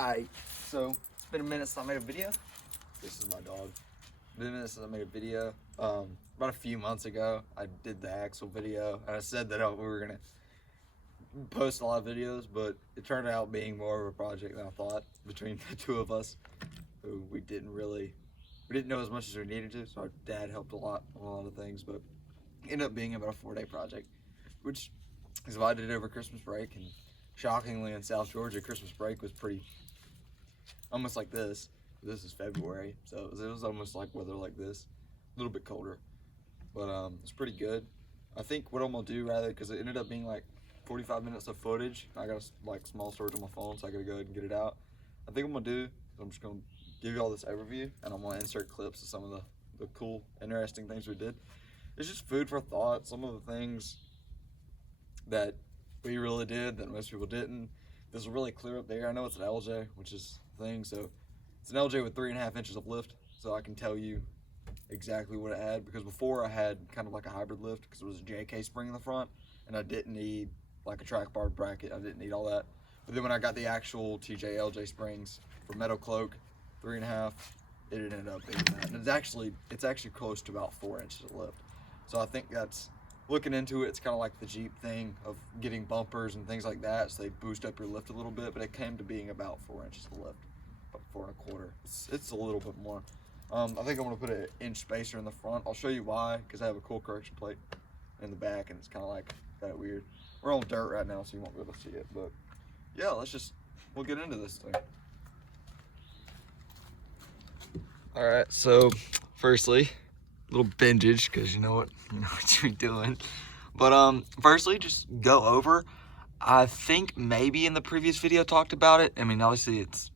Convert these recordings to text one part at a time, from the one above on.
Alright, so it's been a minute since I made a video. This is my dog. It's been a minute since I made a video. About a few months ago, I did the axle video, and I said that we were gonna post a lot of videos, but it turned out being more of a project than I thought between the two of us. Who we didn't know as much as we needed to, so our dad helped a lot on a lot of things, but it ended up being about a 4-day project, which is why I did it over Christmas break. And shockingly, in South Georgia, Christmas break was pretty almost like this. This is February, so it was almost like weather like this, a little bit colder, but it's pretty good. I think what I'm gonna do, rather, because it ended up being like 45 minutes of footage. I got like small storage on my phone, so I gotta go ahead and get it out. I think I'm just gonna give you all this overview, and I'm gonna insert clips of some of the cool, interesting things we did. It's just food for thought. Some of the things that we really did that most people didn't. This will really clear up there. I know it's an LJ, which is the thing, so it's an LJ with 3.5 inches of lift, so I can tell you exactly what it had, because before I had kind of like a hybrid lift because it was a JK spring in the front, and I didn't need like a track bar bracket. I didn't need all that. But then when I got the actual TJ LJ springs for Metal Cloak, 3.5, it ended up being that. And it's actually close to about 4 inches of lift. So I think that's, looking into it, it's kind of like the Jeep thing of getting bumpers and things like that, so they boost up your lift a little bit, but it came to being about 4 inches of lift, about 4.25. It's a little bit more. I think I'm gonna put an inch spacer in the front. I'll show you why, because I have a cool correction plate in the back, and it's kind of like that weird. We're on dirt right now, so you won't be able to see it, but yeah, we'll get into this thing. All right, so firstly, a little bingage, because you know what you're doing. But firstly, just go over. I think maybe in the previous video talked about it. I mean, obviously it's,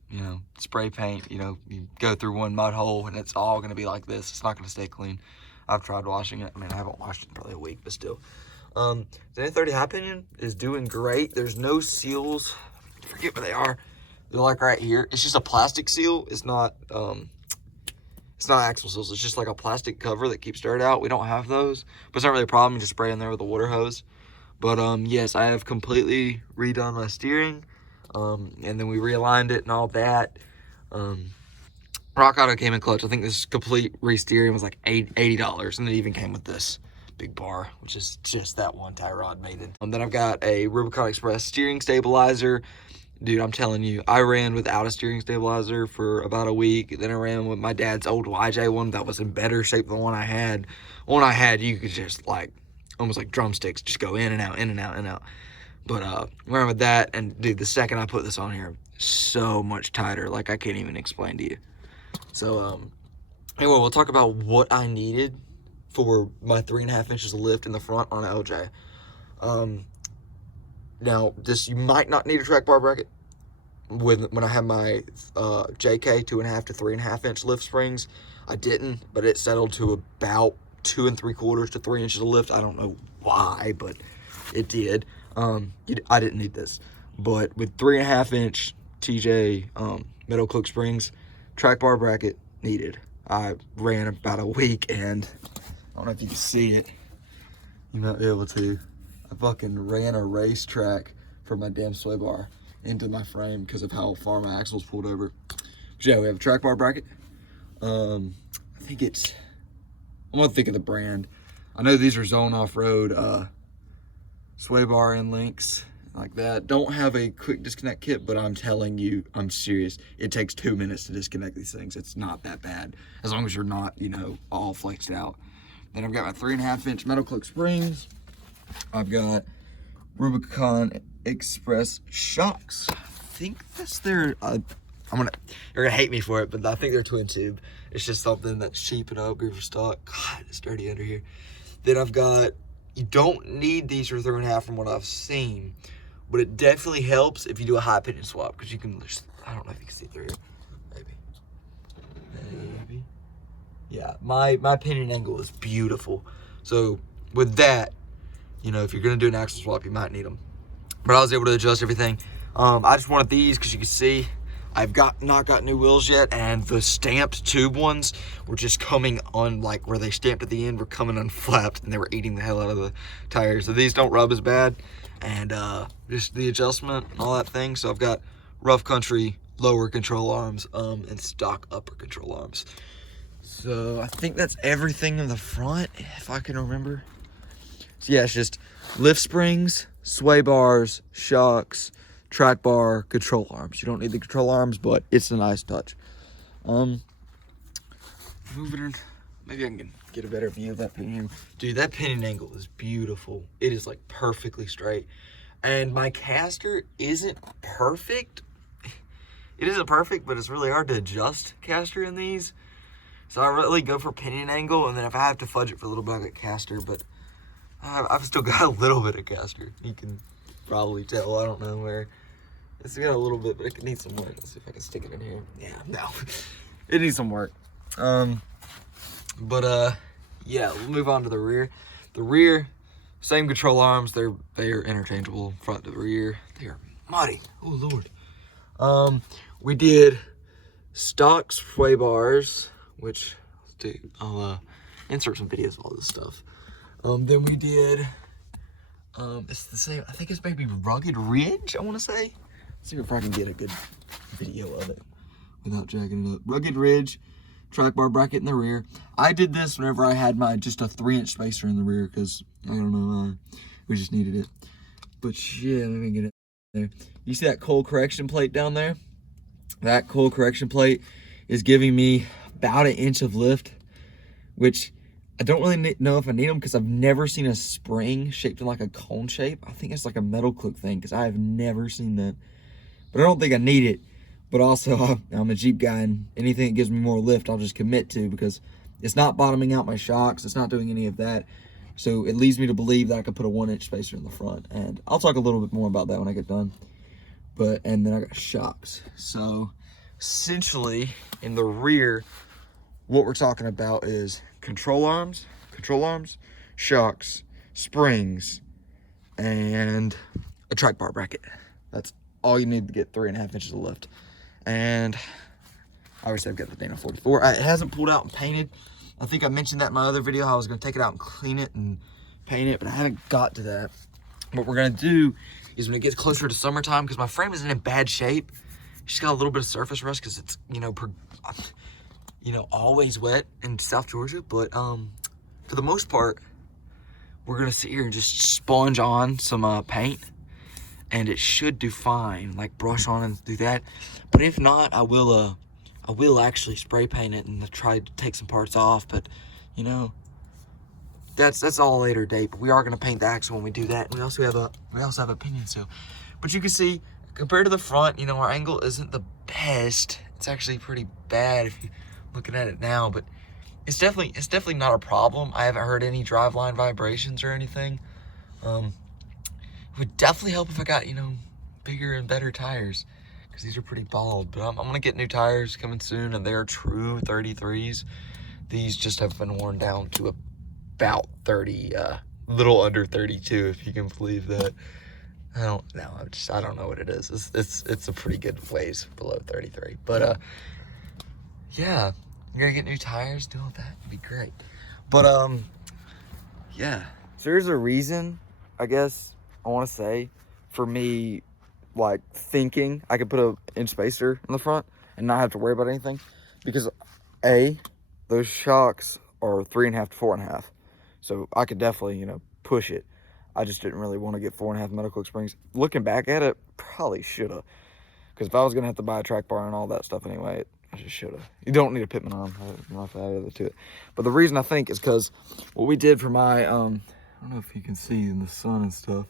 spray paint, you go through one mud hole and it's all gonna be like this. It's not gonna stay clean. I've tried washing it. I mean, I haven't washed it in probably a week, but still. The N30 high pinion is doing great. There's no seals. I forget where they are. They're like right here. It's just a plastic seal. It's not axle seals. It's just like a plastic cover that keeps dirt out. We don't have those, but it's not really a problem. You just spray in there with a water hose. But yes, I have completely redone my steering, and then we realigned it and all that. Rock Auto came in clutch. I think this complete re-steering was like $80, and it even came with this big bar, which is just that one tie rod maiden. Then I've got a Rubicon Express steering stabilizer. Dude, I'm telling you, I ran without a steering stabilizer for about a week. Then I ran with my dad's old YJ one that was in better shape than the one I had. One I had, you could just like, almost like drumsticks, just go in and out, in and out, in and out. But ran with that, and dude, the second I put this on here, so much tighter, like I can't even explain to you. So, anyway, we'll talk about what I needed for my 3.5 inches of lift in the front on an LJ. Now, you might not need a track bar bracket. When I had my JK 2.5 to 3.5 inch lift springs, I didn't, but it settled to about 2.75 to 3 inches of lift. I don't know why, but it did. I didn't need this, but with 3.5 inch TJ Metal Cloak springs, track bar bracket needed. I ran about a week, and I don't know if you can see it. You might be able to. I fucking ran a racetrack for my damn sway bar into my frame because of how far my axles pulled over. But yeah, we have a track bar bracket. I think I'm gonna think of the brand. I know these are Zone Off-Road sway bar and links like that. Don't have a quick disconnect kit, but I'm telling you, I'm serious. It takes 2 minutes to disconnect these things. It's not that bad, as long as you're not, all flexed out. Then I've got my 3.5 inch Metal Cloak springs. I've got Rubicon Express shocks. I think that's their, you're gonna hate me for it, but I think they're twin tube. It's just something that's cheap and upgrade for stock. God, it's dirty under here. Then I've got, you don't need these for 3.5 from what I've seen, but it definitely helps if you do a high pinion swap, because you can just, I don't know if you can see through here. Maybe. Yeah, my pinion angle is beautiful. So with that, if you're gonna do an axle swap, you might need them. But I was able to adjust everything. I just wanted these because you can see I've not got new wheels yet, and the stamped tube ones were just coming on, like where they stamped at the end were coming unflapped, and they were eating the hell out of the tires. So these don't rub as bad, and just the adjustment and all that thing. So I've got Rough Country lower control arms and stock upper control arms. So I think that's everything in the front, if I can remember. So yeah, it's just lift springs, sway bars, shocks, track bar, control arms. You don't need the control arms, but it's a nice touch. Moving in, maybe I can get a better view of that pinion angle. Dude, that pinion angle is beautiful. It is like perfectly straight. And my caster isn't perfect. It isn't perfect, but it's really hard to adjust caster in these. So I really go for pinion angle, and then if I have to fudge it for a little bit, I get caster, but I've still got a little bit of caster. You can probably tell. I don't know where. It's got a little bit, but it needs some work. Let's see if I can stick it in here. Yeah, no. It needs some work. Yeah, we'll move on to the rear. The rear, same control arms. They are interchangeable, front to rear. They are muddy. Oh, Lord. We did stock sway bars, which I'll insert some videos of all this stuff. Then we did, it's the same, I think it's maybe Rugged Ridge, I want to say. Let's see if I can get a good video of it without jacking it up. Rugged Ridge, track bar bracket in the rear. I did this whenever I had just a 3-inch spacer in the rear, because, I don't know, we just needed it. But yeah, let me get it there. You see that cold correction plate down there? That cold correction plate is giving me about 1 inch of lift, which I don't really know if I need them because I've never seen a spring shaped in like a cone shape. I think it's like a metal click thing because I have never seen that. But I don't think I need it. But also, I'm a Jeep guy, and anything that gives me more lift, I'll just commit to, because it's not bottoming out my shocks. It's not doing any of that. So it leads me to believe that I could put a 1-inch spacer in the front. And I'll talk a little bit more about that when I get done. And then I got shocks. So essentially, in the rear, what we're talking about is control arms, shocks, springs, and a track bar bracket. That's all you need to get 3.5 inches of lift. And obviously I've got the Dana 44. It hasn't pulled out and painted. I think I mentioned that in my other video, how I was gonna take it out and clean it and paint it, but I haven't got to that. What we're gonna do is when it gets closer to summertime, because my frame isn't in bad shape, it's just got a little bit of surface rust because it's, always wet in South Georgia. But for the most part, we're gonna sit here and just sponge on some paint, and it should do fine. Like brush on and do that. But if not, I will actually spray paint it and try to take some parts off. But that's all a later date. But we are gonna paint the axle when we do that. And we also have a pinion seal. But you can see, compared to the front, our angle isn't the best. It's actually pretty bad if you're looking at it now, but it's definitely not a problem. I haven't heard any driveline vibrations or anything. It would definitely help if I got, bigger and better tires, because these are pretty bald. But I'm gonna get new tires coming soon, and they're true 33s. These just have been worn down to about 30, little under 32, if you can believe that. I don't know what it is. It's a pretty good ways below 33. But yeah, you're gonna get new tires, do all that, it'd be great. But yeah. So there's a reason, I guess, I wanna say, for me, like, thinking I could put a inch spacer in the front and not have to worry about anything. Because those shocks are 3.5 to 4.5. So I could definitely, push it. I just didn't really want to get 4.5 metal click springs. Looking back at it, probably should have. Because if I was going to have to buy a track bar and all that stuff anyway, I just should have. You don't need a pitman arm. I don't have to add it to it. But the reason I think is because what we did for my, I don't know if you can see in the sun and stuff.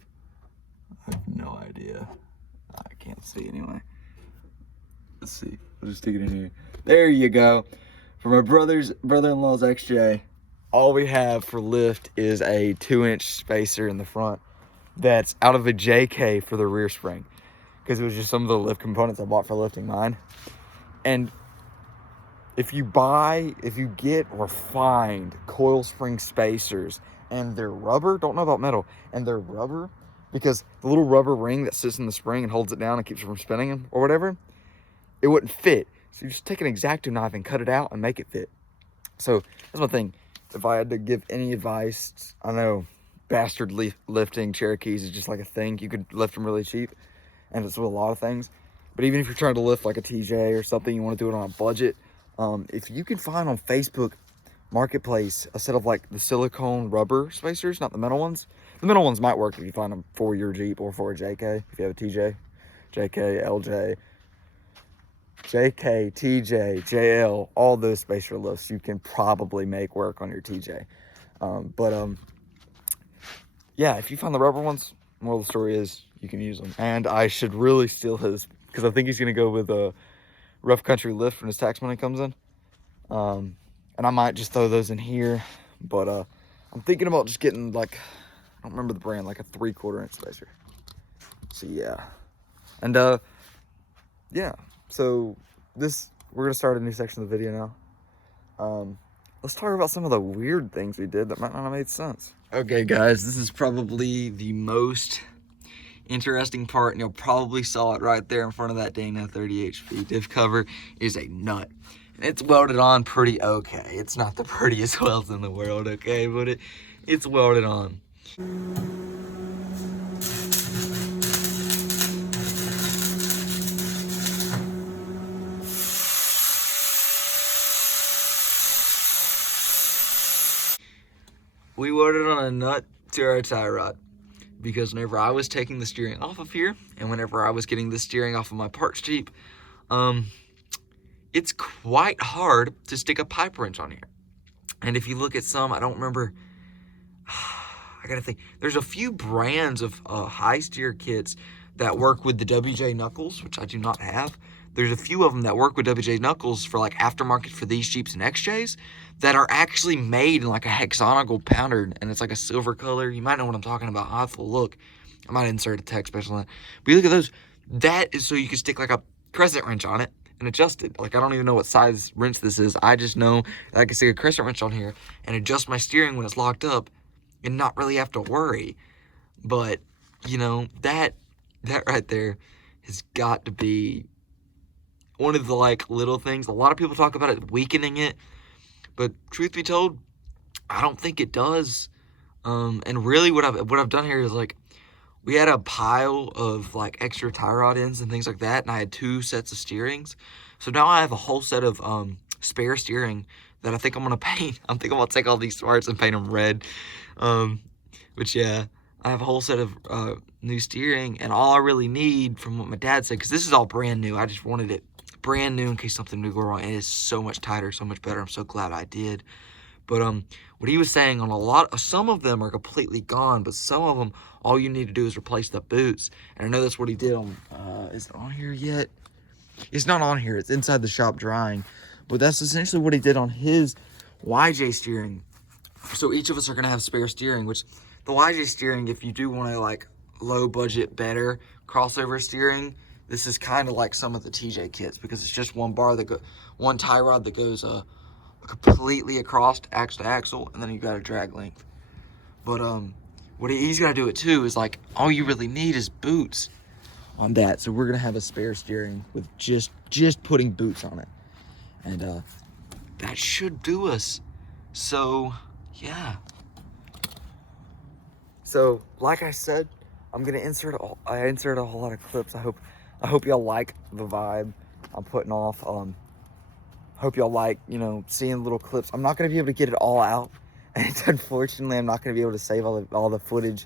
I have no idea. I can't see anyway. Let's see. I'll just stick it in here. There you go. For my brother-in-law's XJ, all we have for lift is a 2-inch spacer in the front that's out of a JK for the rear spring, because it was just some of the lift components I bought for lifting mine. And if you get or find coil spring spacers and they're rubber, don't know about metal, and they're rubber, because the little rubber ring that sits in the spring and holds it down and keeps it from spinning or whatever, it wouldn't fit. So you just take an X-Acto knife and cut it out and make it fit. So that's my thing. If I had to give any advice, I know bastard lifting Cherokees is just like a thing. You could lift them really cheap, and it's with a lot of things. But even if you're trying to lift like a TJ or something, you want to do it on a budget, if you can find on Facebook Marketplace a set of like the silicone rubber spacers, not the metal ones. The metal ones might work if you find them for your Jeep or for a JK, if you have a TJ, JK, LJ, JK, TJ, JL, all those spacer lifts you can probably make work on your TJ. Yeah, if you find the rubber ones, moral of the story is you can use them. And I should really steal his, because I think he's going to go with a rough country lift when his tax money comes in. And I might just throw those in here, but I'm thinking about just getting like, I don't remember the brand, like a 3/4 inch spacer. So yeah, and yeah, so we're gonna start a new section of the video now. Let's talk about some of the weird things we did that might not have made sense. Okay guys, this is probably the most interesting part, and you'll probably saw it right there in front of that Dana 30 HP. Diff cover is a nut. It's welded on pretty okay. It's not the prettiest welds in the world, okay, but it's welded on. We welded on a nut to our tie rod because whenever I was taking the steering off of here and whenever I was getting the steering off of my parts Jeep, it's quite hard to stick a pipe wrench on here. And if you look at some, I don't remember, I gotta think, there's a few brands of high steer kits that work with the WJ knuckles, which I do not have. There's a few of them that work with WJ knuckles for like aftermarket for these Jeeps and XJs that are actually made in like a hexagonal pattern, and it's like a silver color. You might know what I'm talking about. I'll have to look. I might insert a text special on it. But you look at those, that is so you can stick like a crescent wrench on it and adjust it. Like, I don't even know what size wrench this is. I just know that I can stick a crescent wrench on here and adjust my steering when it's locked up and not really have to worry. But, you know, that right there has got to be one of the, like, little things. A lot of people talk about it weakening it, but truth be told, I don't think it does. And really what I've done here is, like, we had a pile of like extra tie rod ends and things like that, and I had 2 sets of steerings. So now I have a whole set of spare steering that I think I'm gonna paint. I'm thinking I'm gonna take all these parts and paint them red. But yeah, I have a whole set of new steering, and all I really need, from what my dad said, because this is all brand new, I just wanted it brand new in case something new go wrong. It is so much tighter, so much better. I'm so glad I did. But what he was saying, on some of them are completely gone, but some of them, all you need to do is replace the boots. And I know that's what he did on, is it on here yet? It's not on here, it's inside the shop drying. But that's essentially what he did on his YJ steering. So each of us are gonna have spare steering, which the YJ steering, if you do wanna like low budget, better crossover steering, this is kind of like some of the TJ kits, because it's just one tie rod that goes, completely across axle to axle, and then you got a drag length. But what he's gonna do it too is, like, all you really need is boots on that. So we're gonna have a spare steering with just putting boots on it, and that should do us. So yeah, so like I said, I'm gonna insert a whole lot of clips. I hope y'all like the vibe I'm putting off. Hope y'all like, you know, seeing little clips. I'm not going to be able to get it all out. And unfortunately, I'm not going to be able to save all the footage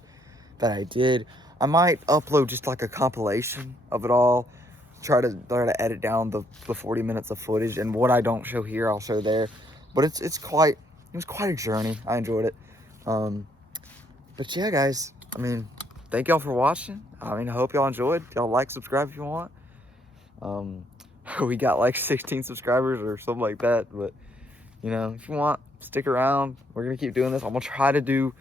that I did. I might upload just like a compilation of it all. Try to edit down the 40 minutes of footage. And what I don't show here, I'll show there. But it was quite a journey. I enjoyed it. But yeah, guys, I mean, thank y'all for watching. I mean, I hope y'all enjoyed. Y'all like, subscribe if you want. We got like 16 subscribers or something like that, but you know, if you want, stick around. We're gonna keep doing this. I'm gonna try to do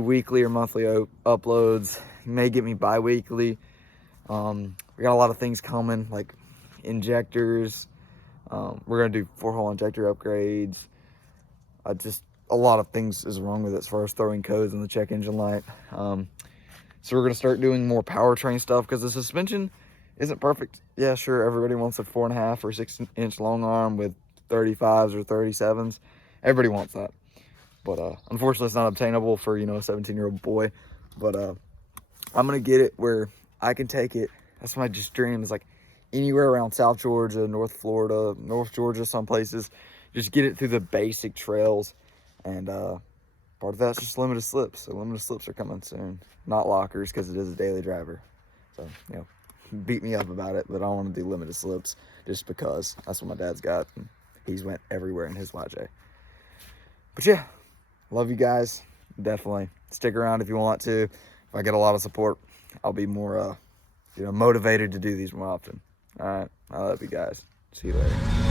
weekly or monthly uploads. You may get me bi-weekly. We got a lot of things coming, like injectors. We're gonna do 4-hole injector upgrades. Just a lot of things is wrong with it as far as throwing codes in the check engine light. So we're gonna start doing more powertrain stuff, because the suspension isn't perfect. Yeah, sure, everybody wants a 4.5 or 6-inch long arm with 35s or 37s. Everybody wants that. But unfortunately, it's not obtainable for, you know, a 17-year-old boy. But I'm gonna get it where I can take it That's my just dream, is like anywhere around South Georgia, North Florida, North Georgia, some places, just get it through the basic trails. And part of that's just limited slips. So limited slips are coming soon. Not lockers, because it is a daily driver. So, you know, beat me up about it, but I don't want to do limited slips just because that's what my dad's got. And he's went everywhere in his YJ. But yeah, love you guys. Definitely stick around if you want to. If I get a lot of support, I'll be more motivated to do these more often. All right, I love you guys. See you later.